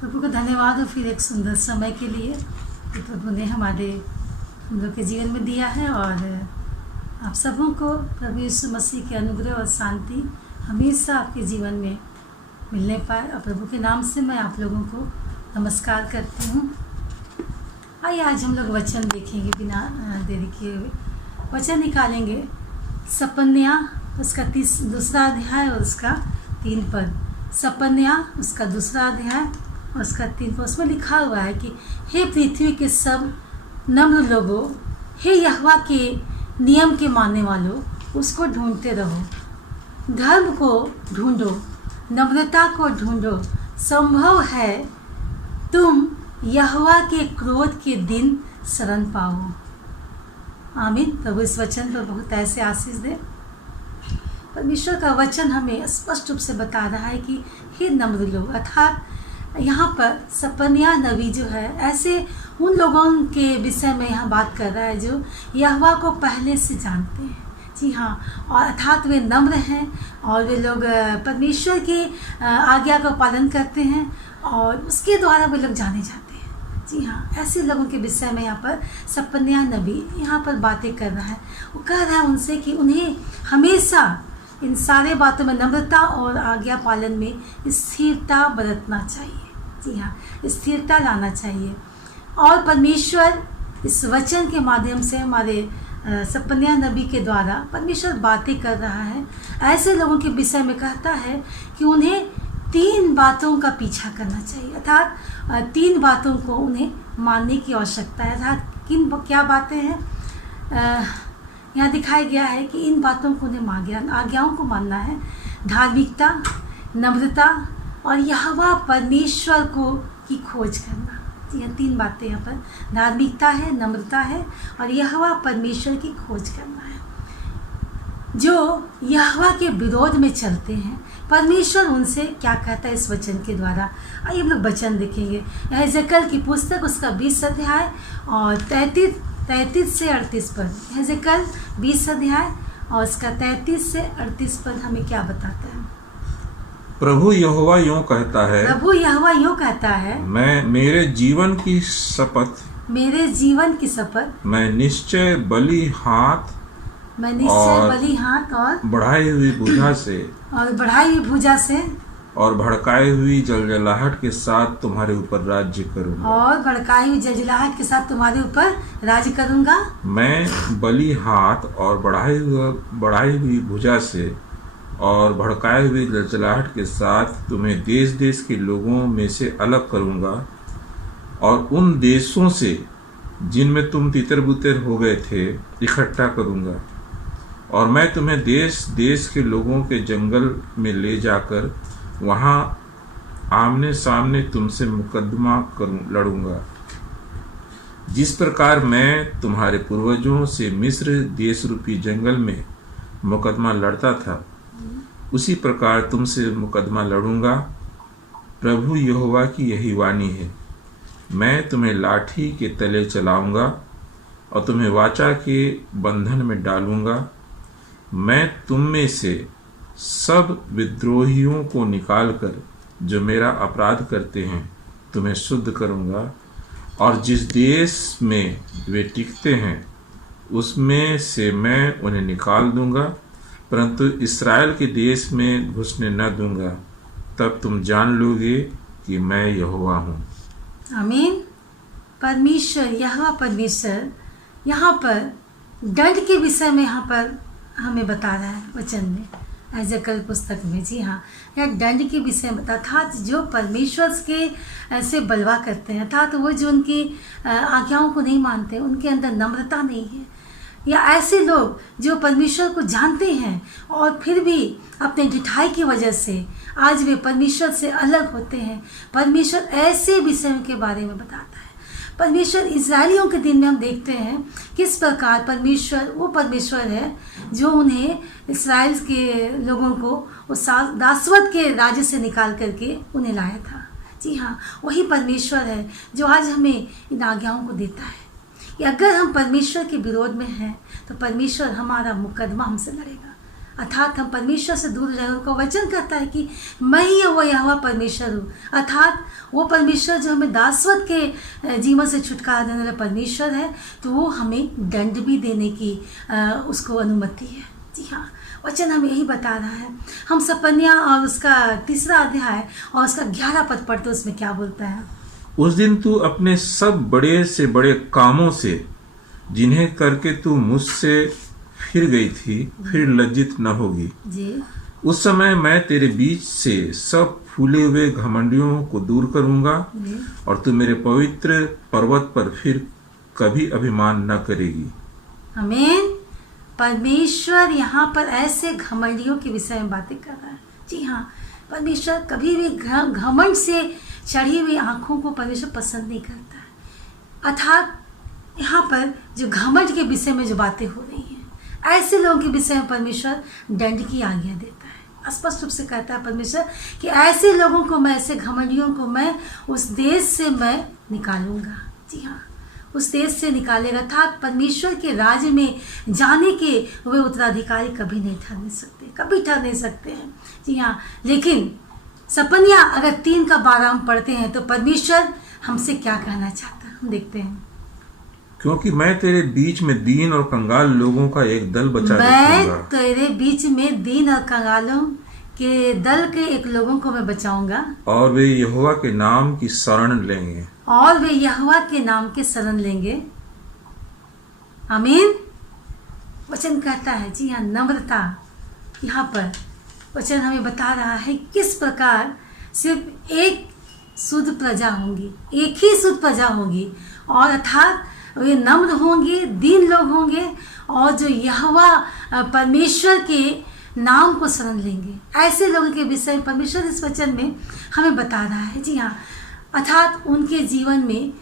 प्रभु को धन्यवाद हो फिर एक सुंदर समय के लिए कि प्रभु ने हम लोग के जीवन में दिया है। और आप सबों को प्रभु यीशु मसीह के अनुग्रह और शांति हमेशा आपके जीवन में मिलने पाए। और प्रभु के नाम से मैं आप लोगों को नमस्कार करती हूँ। आइए आज हम लोग वचन देखेंगे, बिना देरी किए हुए वचन निकालेंगे। सपन्या उसका 2 अध्याय और उसका 3 पद। सपन्या उसका 2 अध्याय और उसका 3 पद। उसमें लिखा हुआ है कि हे पृथ्वी के सब नम्र लोगों, हे यहोवा के नियम के मानने वालों, उसको ढूंढते रहो। धर्म को ढूंढो, नम्रता को ढूंढो। संभव है तुम यहोवा के क्रोध के दिन शरण पाओ। आमीन। प्रभु इस वचन पर बहुत ऐसे आशीष दे। परमेश्वर का वचन हमें स्पष्ट रूप से बता रहा है कि हे नम्र लोग, अर्थात यहाँ पर सपन्या नबी जो है ऐसे उन लोगों के विषय में यहाँ बात कर रहा है जो यहोवा को पहले से जानते हैं। जी हाँ, और अर्थात वे नम्र हैं और वे लोग परमेश्वर की आज्ञा का पालन करते हैं और उसके द्वारा वे लोग जाने जाते हैं। जी हाँ, ऐसे लोगों के विषय में यहाँ पर सपन्या नबी यहाँ पर बातें कर रहा है। वो कह रहा है उनसे कि उन्हें हमेशा इन सारे बातों में नम्रता और आज्ञा पालन में स्थिरता बरतना चाहिए। जी हाँ, स्थिरता लाना चाहिए। और परमेश्वर इस वचन के माध्यम से हमारे सपन्या नबी के द्वारा परमेश्वर बातें कर रहा है। ऐसे लोगों के विषय में कहता है कि उन्हें 3 बातों का पीछा करना चाहिए, अर्थात 3 बातों को उन्हें मानने की आवश्यकता है। अर्थात क्या बातें हैं यहाँ दिखाया गया है कि इन बातों को उन्हें आज्ञाओं को मानना है। धार्मिकता, नम्रता और यहोवा परमेश्वर को की खोज करना। यह 3 बातें यहाँ पर धार्मिकता है, नम्रता है और यहोवा परमेश्वर की खोज करना है। जो यहोवा के विरोध में चलते हैं, परमेश्वर उनसे क्या कहता है इस वचन के द्वारा। आइए हम लोग वचन देखेंगे। हेजकेल की पुस्तक उसका 20 अध्याय और 33 से 38 पद। हेजकेल 20 अध्याय और उसका 33 से 38 पद हमें क्या बताता है। प्रभु यहोवा यूं कहता है, मैं मेरे जीवन की शपथ मैं निश्चय बलि हाथ और बढ़ाई हुई भुजा से और भड़काई हुई जलजलाहट के साथ तुम्हारे ऊपर राज्य करूंगा। मैं बलि हाथ और बढ़ाई हुई भुजा से और भड़काए हुई जलजलाहट के साथ तुम्हें देश देश के लोगों में से अलग करूंगा और उन देशों से जिनमें तुम तितर बुतर हो गए थे इकट्ठा करूंगा। और मैं तुम्हें देश देश के लोगों के जंगल में ले जाकर वहां आमने सामने तुमसे मुकदमा लड़ूंगा। जिस प्रकार मैं तुम्हारे पूर्वजों से मिस्र देश रूपी जंगल में मुकदमा लड़ता था, उसी प्रकार तुमसे मुकदमा लड़ूंगा। प्रभु यहोवा की यही वाणी है। मैं तुम्हें लाठी के तले चलाऊंगा और तुम्हें वाचा के बंधन में डालूंगा। मैं तुम में से सब विद्रोहियों को निकालकर जो मेरा अपराध करते हैं तुम्हें शुद्ध करूंगा। और जिस देश में वे टिकते हैं उसमें से मैं उन्हें निकाल दूंगा, परंतु इस्राएल के देश में घुसने न दूंगा। तब तुम जान लोगे कि मैं यहोवा हूँ। आमीन। परमेश्वर यहोवा परमेश्वर यहाँ पर दंड के विषय में यहाँ पर हमें बता रहा है वचन में, हेजकेल पुस्तक में। जी हाँ, यह दंड के विषय में अर्थात जो परमेश्वर के से बलवा करते हैं, अर्थात वो जो उनकी आज्ञाओं को नहीं मानते, उनके अंदर नम्रता नहीं है, या ऐसे लोग जो परमेश्वर को जानते हैं और फिर भी अपने ढिठाई की वजह से आज वे परमेश्वर से अलग होते हैं। परमेश्वर ऐसे विषयों के बारे में बताता है। परमेश्वर इजरायलियों के दिन में हम देखते हैं किस प्रकार वो परमेश्वर है जो उन्हें इस्राएल के लोगों को उस दासवत के राज्य से निकाल करके उन्हें लाया था। जी हाँ, वही परमेश्वर है जो आज हमें इन आज्ञाओं को देता है कि अगर हम परमेश्वर के विरोध में हैं तो परमेश्वर हमारा मुकदमा हमसे लड़ेगा। अर्थात हम परमेश्वर से दूर रहे। उनका वचन कहता है कि मैं ही वो यहोवा परमेश्वर हूँ, अर्थात वो परमेश्वर जो हमें दासवत के जीवन से छुटकारा देने वाला परमेश्वर है, तो वो हमें दंड भी देने की उसको अनुमति है। जी हाँ, वचन हमें यही बता रहा है। हम सपन्या और उसका 3 अध्याय और उसका 11 पद पढ़ते, उसमें क्या बोलता है? उस दिन तू अपने सब बड़े से बड़े कामों से जिन्हें करके तू मुझसे फिर गई थी, फिर लज्जित न होगी जी। उस समय मैं तेरे बीच से सब फूले हुए घमंडियों को दूर करूंगा और तू मेरे पवित्र पर्वत पर फिर कभी अभिमान न करेगी। आमीन। परमेश्वर यहाँ पर ऐसे घमंडियों के विषय में बातें कर रहा है। जी हाँ, परमेश्वर कभी भी घमंड से चढ़ी हुई आंखों को परमेश्वर पसंद नहीं करता है। अर्थात यहाँ पर जो घमंड के विषय में जो बातें हो रही हैं, ऐसे लोगों के विषय में परमेश्वर दंड की आज्ञा देता है। स्पष्ट रूप से कहता है परमेश्वर कि ऐसे लोगों को मैं, ऐसे घमंडियों को मैं उस देश से मैं निकालूंगा। जी हाँ, उस देश से निकालेगा, अर्थात परमेश्वर के राज्य में जाने के वे उत्तराधिकारी कभी नहीं ठहर सकते, कभी ठहर नहीं सकते हैं। जी हाँ, लेकिन सपन्या अगर 3:12 हम पढ़ते हैं तो परमेश्वर हमसे क्या कहना चाहता है, हम देखते हैं। क्योंकि मैं तेरे बीच में दीन और कंगाल लोगों का एक दल बचा रखूंगा। मैं तेरे बीच में दीन और कंगालों के दल के एक लोगों को मैं बचाऊंगा और वे यहोवा के नाम की शरण लेंगे। और वे यहोवा के नाम के शरण लेंगे। आमीन। वचन कहता है, जी हाँ, नम्रता। यहाँ पर वचन हमें बता रहा है किस प्रकार सिर्फ एक शुद्ध प्रजा होंगी, एक ही शुद्ध प्रजा होगी, और अर्थात वे नम्र होंगे, दीन लोग होंगे, और जो यहोवा परमेश्वर के नाम को शरण लेंगे। ऐसे लोगों के विषय में परमेश्वर इस वचन में हमें बता रहा है। जी हाँ, अर्थात उनके जीवन में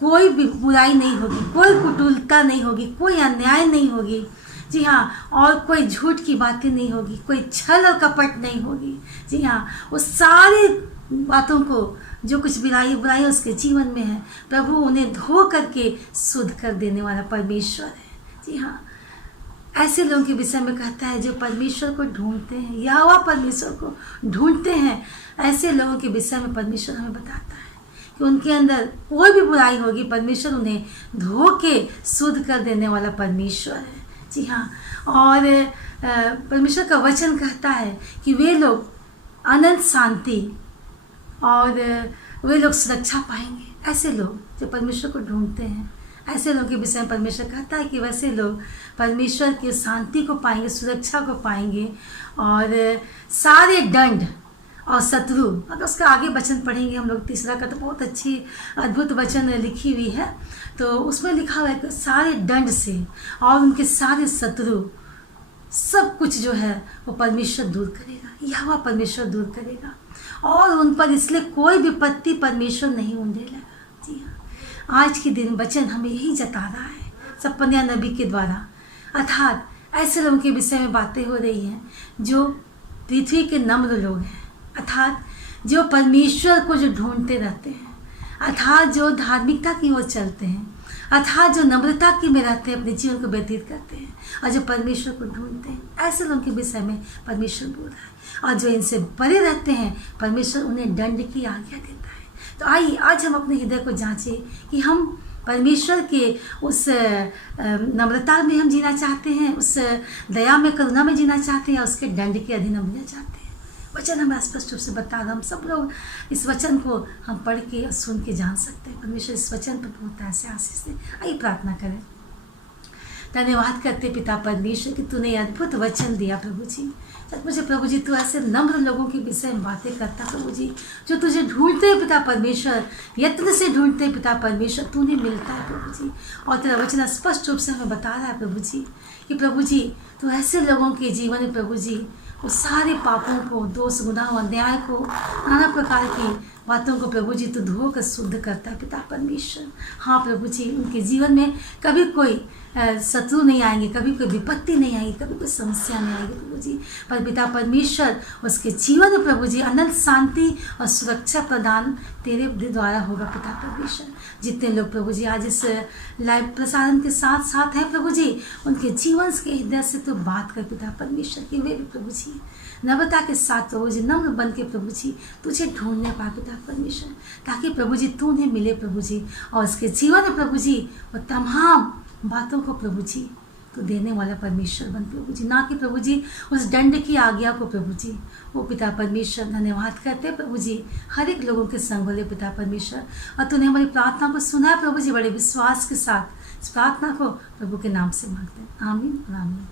कोई भी बुराई नहीं होगी, कोई कुटिलता नहीं होगी, कोई अन्याय नहीं होगी। जी हाँ, और कोई झूठ की बातें नहीं होगी, कोई छल और कपट नहीं होगी। जी हाँ, वो सारी बातों को, जो कुछ बुराई उसके जीवन में है, प्रभु उन्हें धो करके शुद्ध कर देने वाला परमेश्वर है। जी हाँ, ऐसे लोगों के विषय में कहता है जो परमेश्वर को ढूंढते हैं, यहोवा परमेश्वर को ढूंढते हैं। ऐसे लोगों के विषय में परमेश्वर हमें बताता है कि उनके अंदर कोई भी बुराई होगी, परमेश्वर उन्हें धो के शुद्ध कर देने वाला परमेश्वर है। जी हाँ, और परमेश्वर का वचन कहता है कि वे लोग अनंत शांति और वे लोग सुरक्षा पाएंगे। ऐसे लोग जो परमेश्वर को ढूंढते हैं, ऐसे लोगों के विषय में परमेश्वर कहता है कि वैसे लोग परमेश्वर की शांति को पाएंगे, सुरक्षा को पाएंगे, और सारे दंड और शत्रु, अगर उसका आगे वचन पढ़ेंगे हम लोग 3 का, तो बहुत अच्छी अद्भुत वचन लिखी हुई है। तो उसमें लिखा हुआ है कि सारे दंड से और उनके सारे शत्रु, सब कुछ जो है वो परमेश्वर दूर करेगा, यहोवा परमेश्वर दूर करेगा, और उन पर इसलिए कोई विपत्ति परमेश्वर नहीं उंडेलेगा। जी हाँ, आज के दिन वचन हमें यही जता रहा है सपन्या नबी के द्वारा। अर्थात ऐसे लोगों के विषय में बातें हो रही हैं जो पृथ्वी के नम्र लोग हैं, अर्थात जो परमेश्वर को जो ढूंढते रहते हैं, अर्थात जो धार्मिकता की ओर चलते हैं, अर्थात जो नम्रता की में रहते हैं, अपने जीवन को व्यतीत करते हैं, और जो परमेश्वर को ढूंढते हैं। ऐसे लोगों के विषय में परमेश्वर बोल रहा है। और जो इनसे परे रहते हैं, परमेश्वर उन्हें दंड की आज्ञा देता है। तो आइए आज हम अपने हृदय को जांचें कि हम परमेश्वर के उस नम्रता में हम जीना चाहते हैं, उस दया में, करुणा में जीना चाहते हैं, या उसके दंड के अधीन हम जीना चाहते हैं। वचन हमें स्पष्ट रूप से बता रहा, हम सब लोग इस वचन को हम पढ़ के सुन के जान सकते हैं। परमेश्वर इस वचन पर बहुत ऐसे आशीष दे। आइए प्रार्थना करें। धन्यवाद करते पिता परमेश्वर कि तूने अद्भुत वचन दिया प्रभु जी। मुझे प्रभु जी तू ऐसे नम्र लोगों के विषय में बातें करता प्रभु जी, जो तुझे ढूंढते हैं पिता परमेश्वर, यत्न से ढूंढते हैं पिता परमेश्वर, तूने मिलता है प्रभु जी। और तेरा वचन स्पष्ट रूप से हमें बता रहा है प्रभु जी कि प्रभु जी तू ऐसे लोगों के जीवन में प्रभु जी वो सारे पापों को, दोष, गुनाह, अन्याय को, नाना प्रकार की बातों को प्रभु जी तो धो कर शुद्ध करता है पिता परमेश्वर। हाँ प्रभु जी, उनके जीवन में कभी कोई शत्रु नहीं आएंगे, कभी कोई विपत्ति नहीं आएगी, कभी कोई समस्या नहीं आएगी प्रभु जी। पर पिता परमेश्वर उसके जीवन में प्रभु जी अनंत शांति और सुरक्षा प्रदान तेरे द्वारा होगा पिता परमेश्वर। जितने लोग प्रभु जी आज इस लाइव प्रसारण के साथ साथ हैं प्रभु जी, उनके जीवन के हृदय से तो बात कर पिता परमेश्वर कि वे भी प्रभु जी नम्रता के साथ प्रभु जी नम्र बन के प्रभु जी तुझे ढूंढने पाए पिता परमेश्वर, ताकि प्रभु जी तू उन्हें मिले प्रभु जी, और उसके जीवन में प्रभु जी वो तमाम बातों को प्रभु जी तो देने वाला परमेश्वर बन प्रभु जी, ना कि प्रभु जी उस दंड की आज्ञा को प्रभु जी। वो पिता परमेश्वर धन्यवाद करते प्रभु जी हर एक लोगों के संग बोले पिता परमेश्वर, और तूने हमारी प्रार्थना को सुना है प्रभु जी। बड़े विश्वास के साथ इस प्रार्थना को प्रभु के नाम से मांगते हैं, आमीन और आमीन।